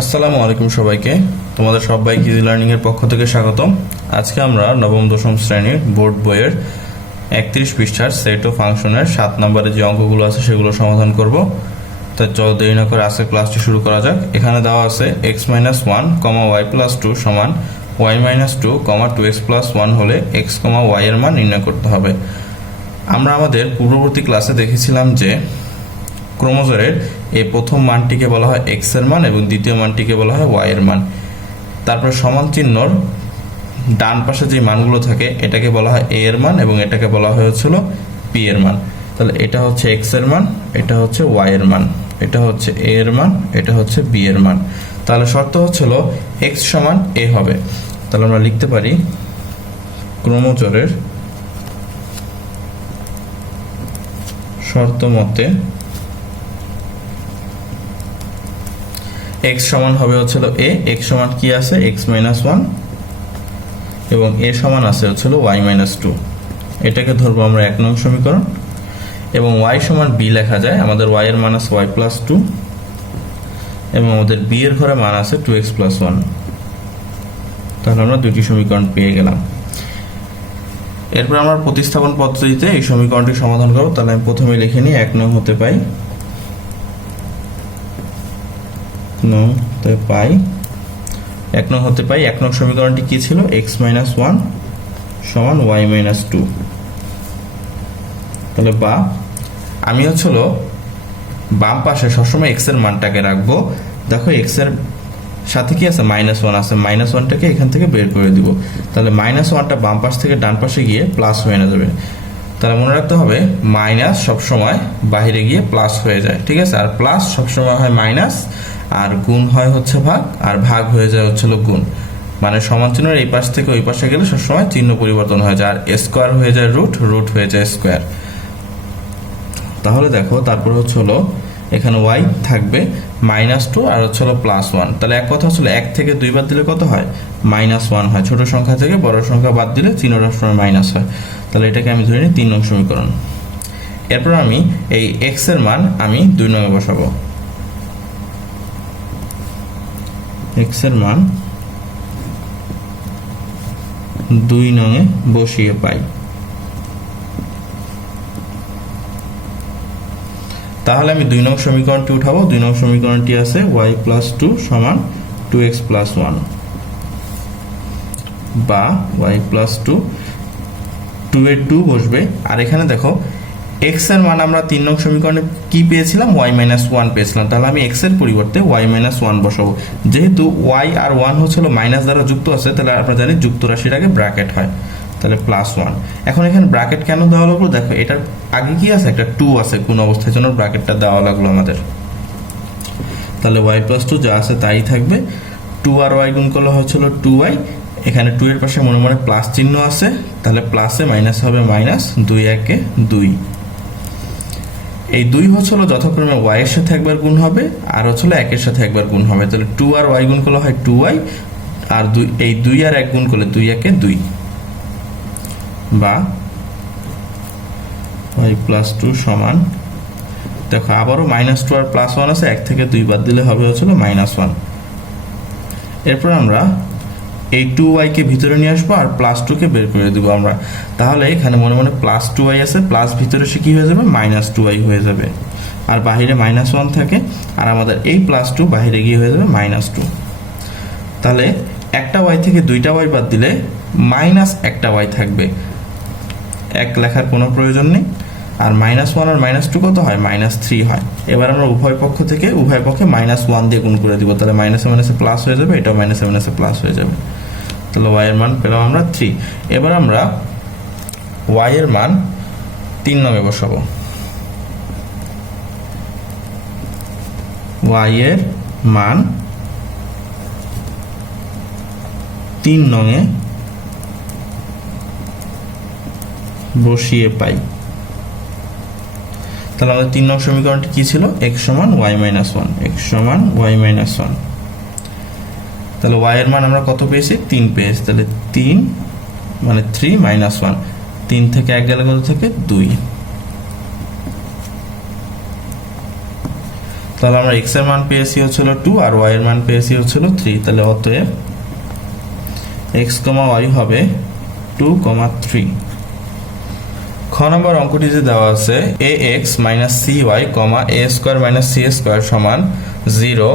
আসসালামু আলাইকুম সবাইকে। তোমাদের সবাইকে ইজি লার্নিং এর পক্ষ থেকে স্বাগতম। আজকে আমরা নবম দশম শ্রেণীর বোর্ড বইয়ের 31 পৃষ্ঠার সেট ও ফাংশনের 7 নম্বরের যে অঙ্কগুলো আছে সেগুলো সমাধান করব। তাই চলো দেরি না করে আজকে ক্লাসটি শুরু করা যাক। এখানে দেওয়া আছে x-1, y+2 সমান y-2, 2x+1 হলে x, y এর মান নির্ণয় করতে হবে। আমরা আমাদের পূর্ববর্তী ক্লাসে দেখেছিলাম যে ক্রোমোজোমের এই প্রথম মানটিকে বলা হয় x এর মান এবং দ্বিতীয় মানটিকে বলা হয় y এর মান। তারপর সমান চিহ্নর ডান পাশে যে মানগুলো থাকে এটাকে বলা হয় a এর মান এবং এটাকে বলা হয়েছিল p এর মান। তাহলে এটা হচ্ছে x এর মান, এটা হচ্ছে y এর মান, এটা হচ্ছে a এর মান, এটা হচ্ছে b এর মান। তাহলে শর্ত হচ্ছিল x সমান a হবে। তাহলে আমরা লিখতে পারি ক্রোমোজোমের শর্ত মতে x সমান হবে হচ্ছিল a, x সমান কি আছে x-1 এবং a সমান আছে হচ্ছিল y-2। এটাকে ধরবো আমরা 1 নং সমীকরণ এবং y সমান b লেখা যায়। আমাদের y এর মান আছে y+2 এবং আমাদের b এর ঘরে মান আছে 2x+1। তাহলে আমরা দুটি সমীকরণ পেয়ে গেলাম। এরপর আমরা প্রতিস্থাপন পদ্ধতিতে এই সমীকরণটি সমাধান করব। তাহলে আমি প্রথমে লিখে নিই 1 নং হতে পাই 1 নং সমীকরণটি কি ছিল x-1 সমান y-2। তাহলে বা আমি হচ্ছিল বাম পাশে সবসময় x এর মানটাকে রাখবো। দেখো x এর সাথে কি আছে -1 আছে, -1টাকে এখান থেকে বের করে দিব। তাহলে -1টা বাম পাশ থেকে ডান পাশে গিয়ে প্লাস হয়ে যাবে। তাহলে মনে রাখতে হবে মাইনাস সবসময় বাইরে গিয়ে প্লাস হয়ে যায়, ঠিক আছে। আর প্লাস সবসময় হয় মাইনাস, আর গুণ হয় হচ্ছে ভাগ, আর ভাগ হয়ে যায় হচ্ছিল গুণ। মানে সমান চিহ্নের এই পাশ থেকে ওই পাশে গেলে সবসময় চিহ্ন পরিবর্তন হয়ে যায়, আর স্কোয়ার হয়ে যায় রুট, রুট হয়ে যায় স্কোয়ার। তাহলে দেখো তারপর হচ্ছে হলো এখানে y থাকবে -2 আর হচ্ছে হলো +1। তাহলে এক কথা হচ্ছে 1 থেকে 2 বাদ দিলে কত হয় -1 হয়। ছোট সংখ্যা থেকে বড় সংখ্যা বাদ দিলে চিহ্নটা সবসময় মাইনাস হয়। তাহলে এটাকে আমি ধরে নিই 3 নং সমীকরণ। এরপর আমি এই x এর মান আমি 2 নং এ বসাবো। x এর মান 2 নং এ বসিয়ে পাই। তাহলে আমি 2 নং সমীকরণটি উঠাবো। 2 নং সমীকরণটি আছে y+2 সমান 2x+1 বা y+2, 2 এর 2 বসবে। আর এখানে দেখো x এর মান আমরা 3 নং সমীকরণে কি পেয়েছিলাম y-1 পেয়েছিলাম। তাহলে আমি x এর পরিবর্তে y-1 বসাবো। যেহেতু y আর 1 হচ্ছিল মাইনাস দ্বারা যুক্ত আছে, তাহলে আপনারা জানেন যুক্ত রাশির আগে ব্র্যাকেট হয়, তাহলে +1। এখন এখানে ব্র্যাকেট কেন দেওয়া লাগলো? দেখো এটার আগে কি আছে, একটা 2 আছে, কোন অবস্থার জন্য ব্র্যাকেটটা দেওয়া লাগলো আমাদের। তাহলে y+2 যা আছে তাই থাকবে। 2 আর y গুণ করলে হচ্ছিল 2y। এখানে 2 এর পাশে মনে মনে প্লাস চিহ্ন আছে, তাহলে প্লাসে মাইনাস হবে মাইনাস, 2 একে 2। এই 2 হচ্ছিল যথাক্রমে y এর সাথে একবার গুণ হবে আর হচ্ছিল 1 এর সাথে একবার গুণ হবে। তাহলে 2 আর y গুণ করলে হয় 2y, আর এই 2 আর 1 গুণ করলে 2 একে 2 বা y+2 সমান, দেখো আবারও -2 আর +1 আছে, 1 থেকে 2 বাদ দিলে হবে হচ্ছিল -1। এরপর আমরা এই 2y কে ভিতরে নিয়ে আসবো আর +2 কে বের করে দিব আমরা। তাহলে এখানে মনে মনে +2y আছে, প্লাস ভিতরে সে কি হয়ে যাবে -2y হয়ে যাবে, আর বাহিরে -1 থাকে, আর আমাদের এই +2 বাহিরে গিয়ে হয়ে যাবে -2। তাহলে একটা y থেকে 2টা y বাদ দিলে -1টা y থাকবে, 1 লেখার কোনো প্রয়োজন নেই। আর -1 আর -2 কত হয় -3 হয়। এবার আমরা উভয় পক্ষে -1 দিয়ে গুণ করে দিব। তাহলে মাইনাসে মাইনাসে প্লাস হয়ে যাবে, এটাও মাইনাসে মাইনাসে প্লাস হয়ে যাবে। তাহলে y এর মান পেলাম আমরা 3। এবার আমরা y এর মান 3 নং এ বসাবো। y এর মান 3 নং এ বসিয়ে পাই। তাহলে আমাদের 3 নং সমীকরণটি কি ছিল x সমান y-1, x সমান y-1। তাহলে y এর মান আমরা কত পেয়েছি 3 পেয়েছি। তাহলে 3 মানে 3 -1, 3 থেকে 1 গেলে কত থেকে 2। তাহলে আমরা x এর মান পেয়েছি হচ্ছিল 2 আর y এর মান পেয়েছি হচ্ছিল 3। তাহলে অতএব x, y হবে 2, 3। খ নম্বর অঙ্কটি যে দেওয়া আছে ax - cy, a square - c square সমান 0,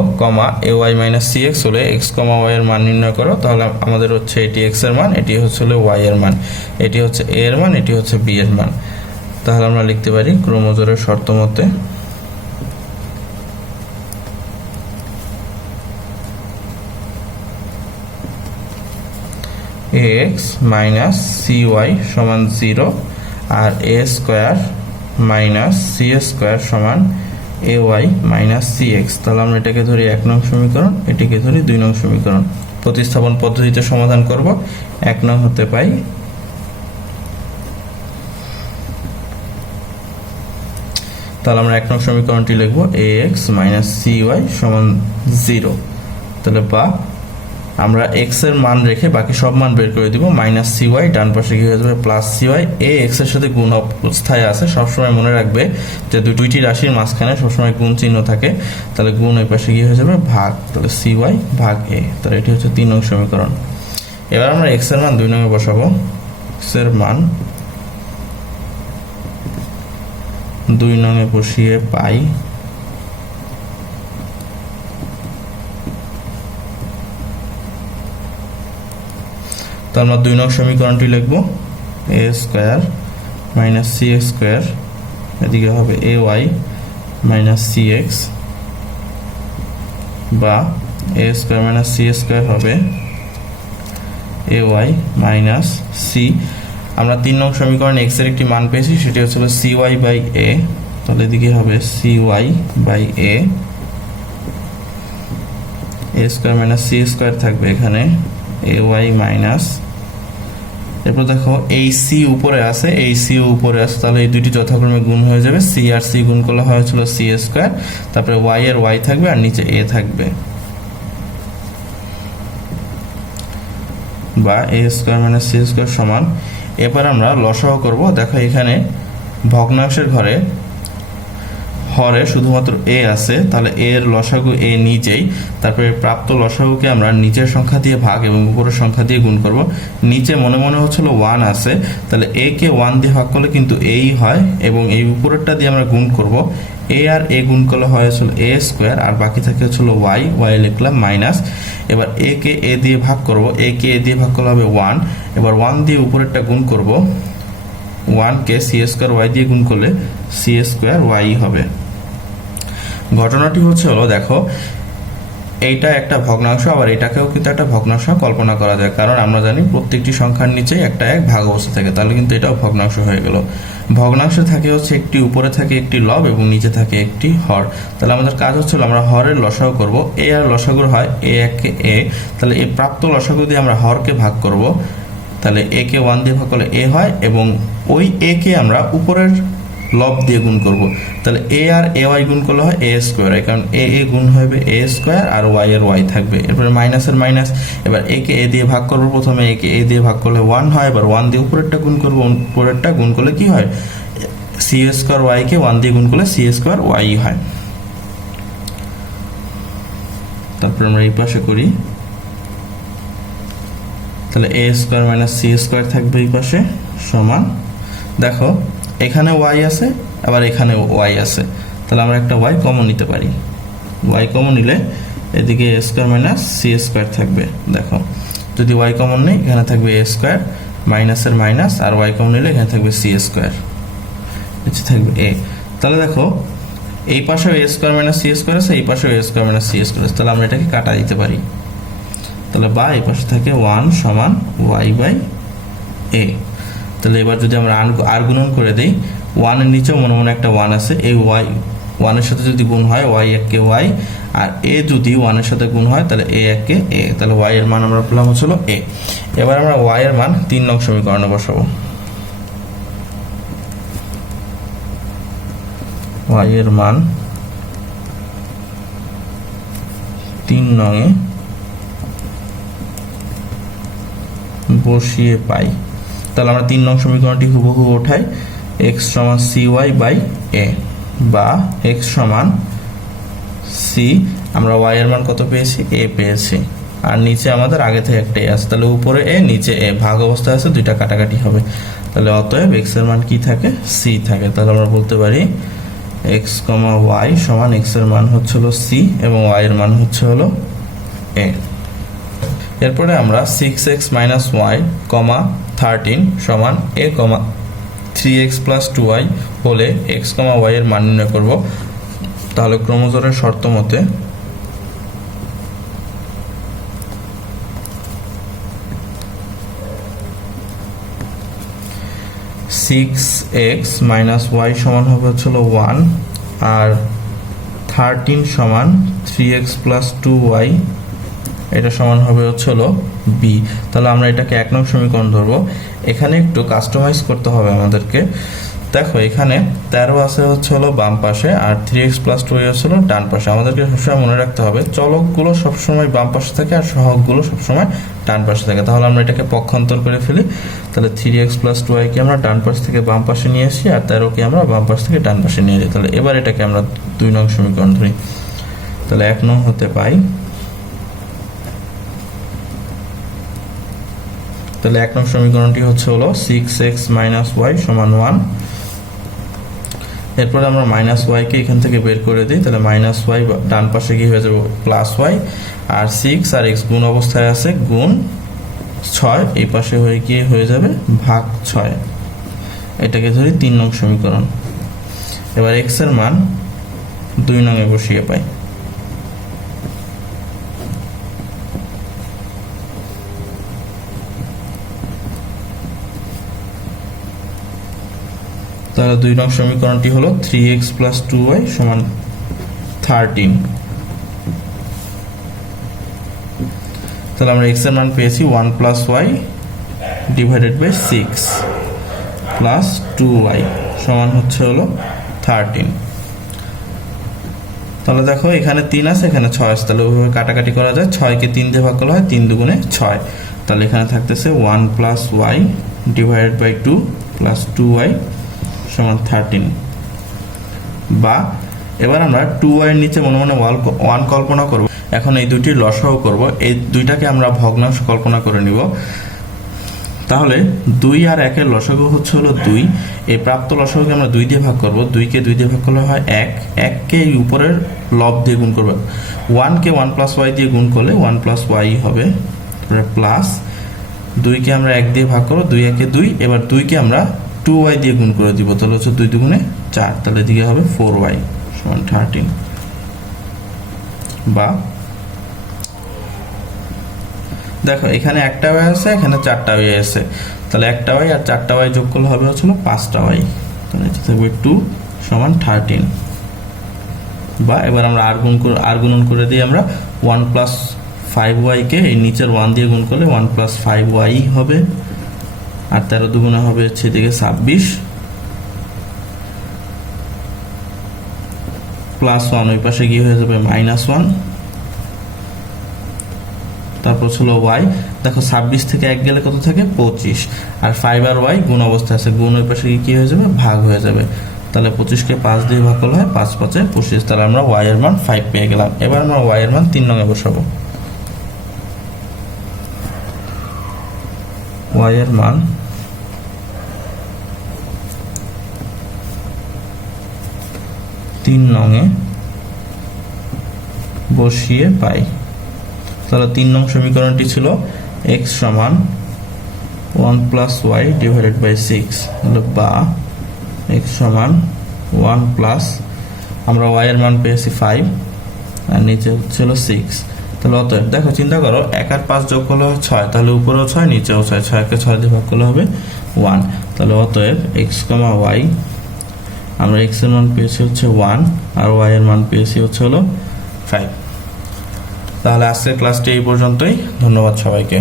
ay - cx হলে x, y এর মান নির্ণয় করো। তাহলে আমাদের হচ্ছে এটি x এর মান, এটি হচ্ছে y এর মান, এটি হচ্ছে a এর মান, এটি হচ্ছে b এর মান। তাহলে আমরা লিখতে পারি ক্রমজোড়ের শর্ত মতে ax - cy সমান 0 আর a স্কয়ার - c স্কয়ার সমান ay - cx। তাহলে আমরা এটাকে ধরি 1 নং সমীকরণ, এটিকে ধরি 2 নং সমীকরণ। প্রতিস্থাপন পদ্ধতিতে সমাধান করব। 1 নং হতে পাই তাহলে আমরা 1 নং সমীকরণটি লিখব ax - cy সমান 0। তাহলে বা আমরা x এর মান রেখে বাকি সব মান বের করে দিব। -cy ডান পাশে কি হয়ে যাবে +cy। a x এর সাথে গুণ অবস্থায় আছে, সবসময় মনে রাখবে যে দুইটি রাশির মাঝখানে সবসময় গুণ চিহ্ন থাকে। তাহলে গুণ ওই পাশে কি হয়ে যাবে ভাগ, তাহলে cy ভাগ a। তাহলে এটি হচ্ছে 3 নং সমীকরণ। এবার আমরা x এর মান 2 নং এ বসাবো। x এর মান 2 নং এ বসিয়ে পাই তো আমরা 2 নং সমীকরণটি লিখব a স্কয়ার - c স্কয়ার, এদিকে হবে ay - cx, বা a স্কয়ার - c স্কয়ার হবে ay - c। আমরা 3 নং সমীকরণে x এর একটি মান পেয়েছি, সেটি হচ্ছে cy/a। তাহলে এদিকে হবে cy/a, a square - c square থাকবে এখানে ay মাইনাস, এরপর দেখো এই c উপরে আছে, এই c উপরে আছে, তাহলে এই দুইটি যথাক্রমে গুণ হয়ে যাবে। c আর c গুণ করলে হয়েছিল c স্কয়ার, তারপরে y এর y থাকবে আর নিচে a থাকবে, বা a স্কয়ার - c স্কয়ার সমান। এবার আমরা লসাগু করব। দেখো এখানে ভগ্নাংশের ঘরে হরে শুধুমাত্র a আছে, তাহলে a এর লসাগু a নিজেই, তারপরে প্রাপ্ত লসাগুকে আমরা নিচের সংখ্যা দিয়ে ভাগ এবং উপরের সংখ্যা দিয়ে গুণ করব। নিচে মনে মনে হচ্ছিল 1 আছে, তাহলে a কে 1 দিয়ে ভাগ করলে কিন্তু এই হয়, এবং এই উপরেরটা দিয়ে আমরা গুণ করব। a আর a গুণ করলে হয়েছিল a স্কয়ার, আর বাকি থাকে হচ্ছিল y লিখলাম মাইনাস। এবার a কে a দিয়ে ভাগ করব, a কে a দিয়ে ভাগ করলে হবে 1। এবার 1 দিয়ে উপরেরটা গুণ করব, 1 কে c স্কয়ার y দিয়ে গুণ করলে c স্কয়ার y হবে। ঘটনাটি হচ্ছে হলো দেখো এইটা একটা ভগ্নাংশ, আবার এটাকেও কিন্তু একটা ভগ্নাংশ কল্পনা করা যায়, কারণ আমরা জানি প্রত্যেকটি সংখ্যার নিচে একটা এক ভাগ অবস্থা থাকে, তাহলে কিন্তু এটাও ভগ্নাংশ হয়ে গেল। ভগ্নাংশে থাকে হচ্ছে একটি উপরে থাকে একটি লব এবং নিচে থাকে একটি হর। তাহলে আমাদের কাজ হচ্ছে আমরা হরের লসাগু করব। a আর লসাগুর হয় a কে a, তাহলে এই প্রাপ্ত লসাগু দিয়ে আমরা হরকে ভাগ করব। তাহলে a কে 1 দিয়ে ভাগ করলে a হয়, এবং ওই a কে আমরা উপরের লব দিয়ে গুণ করব। তাহলে a আর ay গুণ করলে হয় a স্কয়ার, কারণ a গুণ হবে a স্কয়ার আর y এর y থাকবে। এরপরে মাইনাসের মাইনাস, এবার a কে a দিয়ে ভাগ করব। প্রথমে a কে a দিয়ে ভাগ করলে 1 হয়, এবার 1 দিয়ে উপরেরটা গুণ করব, উপরেরটা গুণ করলে কি হয় c স্কয়ার y কে 1 দিয়ে গুণ করলে c স্কয়ার y হয়। তারপর আমরা এই পাশে করি, তাহলে a স্কয়ার - c স্কয়ার থাকবে এই পাশে সমান। দেখো এখানে y আছে, আবার এখানে y আছে, তাহলে আমরা একটা y কমন নিতে পারি। y কমন নিলে এদিকে a স্কয়ার - c স্কয়ার থাকবে। দেখো যদি y কমন নেই, এখানে থাকবে a স্কয়ার, মাইনাসের মাইনাস, আর y কমন নিলে এখানে থাকবে c স্কয়ার, নিচে থাকবে a। তাহলে দেখো এই পাশে a স্কয়ার - c স্কয়ার আছে, এই পাশে a স্কয়ার - c স্কয়ার আছে, তাহলে আমরা এটাকে কাটা দিতে পারি। তাহলে বা এই পাশে থাকে 1 সমান y/a। তাহলে এবার যদি আমরা আর গুণন করে দেই, 1 এর নিচেও মনে মনে একটা 1 আছে, এই y 1 এর সাথে যদি গুণ হয় y একে y, আর a যদি 1 এর সাথে গুণ হয় তাহলে a একে a, তাহলে y এর মান আমরা পেলাম হলো a। এবার আমরা y এর মান 3 নং সমীকরণে বসাবো। y এর মান 3 নং এ বসিয়ে পাই। তাহলে আমরা 3 নং সমীকরণটি হুবহু ওঠাই, x সমান cy/a, বা x সমান সি, আমরা ওয়াই এর মান কত পেয়েছি, এ পেয়েছি, আর নিচে আমাদের আগে থেকে একটা এ আছে, তাহলে উপরে এ নিচে এ ভাগ অবস্থায় আছে, দুইটা কাটাকাটি হবে, তাহলে অতএব এক্স এর মান কি থাকে, সি থাকে। তাহলে আমরা বলতে পারি এক্স কমা ওয়াই সমান এক্স এর মান হচ্ছে হলো সি এবং ওয়াই এর মান হচ্ছে হলো এ। এরপরে আমরা 6x মাইনাস ওয়াই কমা 13 সমান এ কমা 3x প্লাস 2y হলে x কমা ওয়াই এর মান নির্ণয় করব। তাহলে ক্রমজোরের শর্ত মতে 6x মাইনাস ওয়াই সমান হবে হচ্ছে 1 আর 13 সমান 3x প্লাস 2y এটা সমান হবে হচ্ছে বি। তাহলে আমরা এটাকে 1 নং সমীকরণ ধরবো। এখানে একটু কাস্টমাইজ করতে হবে আমাদেরকে। দেখো এখানে 13 আছে হচ্ছে বাম পাশে আর 3x প্লাস 2y হচ্ছে ডান পাশে। আমাদেরকে সবসময় মনে রাখতে হবে চলকগুলো সবসময় বাম পাশে থাকে আর সহগগুলো সবসময় ডান পাশে থাকে। তাহলে আমরা এটাকে পক্ষান্তর করে ফেলি। তাহলে 3x প্লাস 2y কে আমরা ডান পাশ থেকে বাম পাশে নিয়ে আসি আর 13 কে আমরা বাম পাশ থেকে ডান পাশে নিয়ে যাই। তাহলে এবার এটাকে আমরা 2 নং সমীকরণ ধরি। তাহলে 1 নং হতে পাই, তাহলে 1 নং সমীকরণটি হচ্ছে 6x মাইনাস ওয়াই সমান 1। এরপরে আমরা মাইনাস ওয়াই কে এখান থেকে বের করে দিই। তাহলে মাইনাস ওয়াই ডান পাশে কি হয়ে যাবে প্লাস ওয়াই আর 6 আর x গুণ অবস্থায় আছে গুণ 6 এই পাশে হয়ে গিয়ে হয়ে যাবে ভাগ 6। এটাকে ধরি 3 নং সমীকরণ। এবার x এর মান 2 নং এ বসিয়ে পাই। তাহলে 2 নং সমীকরণটি হলো 3x প্লাস 2y সমান 13। তাহলে আমরা x এর মান পেয়েছি 1 plus y divided by 6 plus 2y সমান হচ্ছে 13। তাহলে দেখো এখানে 3 আছে এখানে 6 আছে, তাহলে ওইভাবে কাটাকাটি করা যায়। 6 কে 3 দিয়ে ভাগ করলে হয় 3 দুগুণে 6। তাহলে এখানে থাকতেছে 1 plus y divided by 2 plus 2y সমান 13। বা এবার আমরা 2y এর নিচে মনে মনে 1 কল্পনা করব। এখন এই দুইটির লসাগু করব। এই দুইটাকে আমরা ভগ্নাংশ কল্পনা করে নিব। তাহলে 2 আর 1 এর লসাগু হচ্ছে 2। এই প্রাপ্ত লসাগুকে আমরা 2 দিয়ে ভাগ করব। 2 কে 2 দিয়ে ভাগ করলে হয় 1। 1 কে এই উপরের লব দিয়ে গুণ করব। 1 কে 1 প্লাস y দিয়ে গুণ করলে 1 প্লাস y হবে, প্লাস 2 কে আমরা 1 দিয়ে ভাগ করব। 2 1 এ 2। এবার 2 কে আমরা 2y দিয়ে গুণ করে দিব। তাহলে হচ্ছে 2 দুগুণে 4। তাহলে এদিকে হবে 4y সমান 13। বা দেখো এখানে একটা y আছে এখানে 4টা y আছে, তাহলে একটা y আর 4টা y যোগ করলে হবে হচ্ছে 5টা y। তাহলে এটা থাকবে 2 সমান 13। বা এবার আমরা আর গুণন করে দিই। আমরা 1 প্লাস 5y কে এই নিচের 1 দিয়ে গুণ করলে 1 প্লাস 5y হবে আর 13 দুগুণে হবে হচ্ছে এদিকে 26 প্লাস 1 ওই পাশে গিয়ে হয়ে যাবে মাইনাস 1। তারপর ছিল y। দেখো 26 থেকে 1 গেলে কত থাকে 25 আর 5 আর y গুণ অবস্থায় আছে, গুণ ওই পাশে গিয়ে কি হয়ে যাবে ভাগ হয়ে যাবে। তাহলে 25 কে 5 দিয়ে ভাগ করলে হয় 5 5 এ 25। তাহলে আমরা y এর মান 5 পেয়ে গেলাম। এবার আমরা y এর মান 3 নং এ বসাবো। y এর মান 3 নং এ বসিয়ে পাই। তাহলে 3 নং সমীকরণটি ছিল x সমান 1 প্লাস y ডিভাইডেড বাই 6, বা x সমান 1 প্লাস আমরা y এর মান পেয়েছি 5 আর নিচে ছিল 6। তাহলে অতএব দেখো চিন্তা করো 1 আর 5 যোগ করলে হয় 6, তাহলে উপরেও 6 নিচেও 6, 6 কে 6 দিয়ে ভাগ করলে হবে 1। তাহলে অতএব x, y আমরা x এর মান পেয়েছি হচ্ছে 1 আর y এর মান পেয়েছি হচ্ছে 5। তাহলে আজকের ক্লাসটি এই পর্যন্তই। ধন্যবাদ সবাইকে।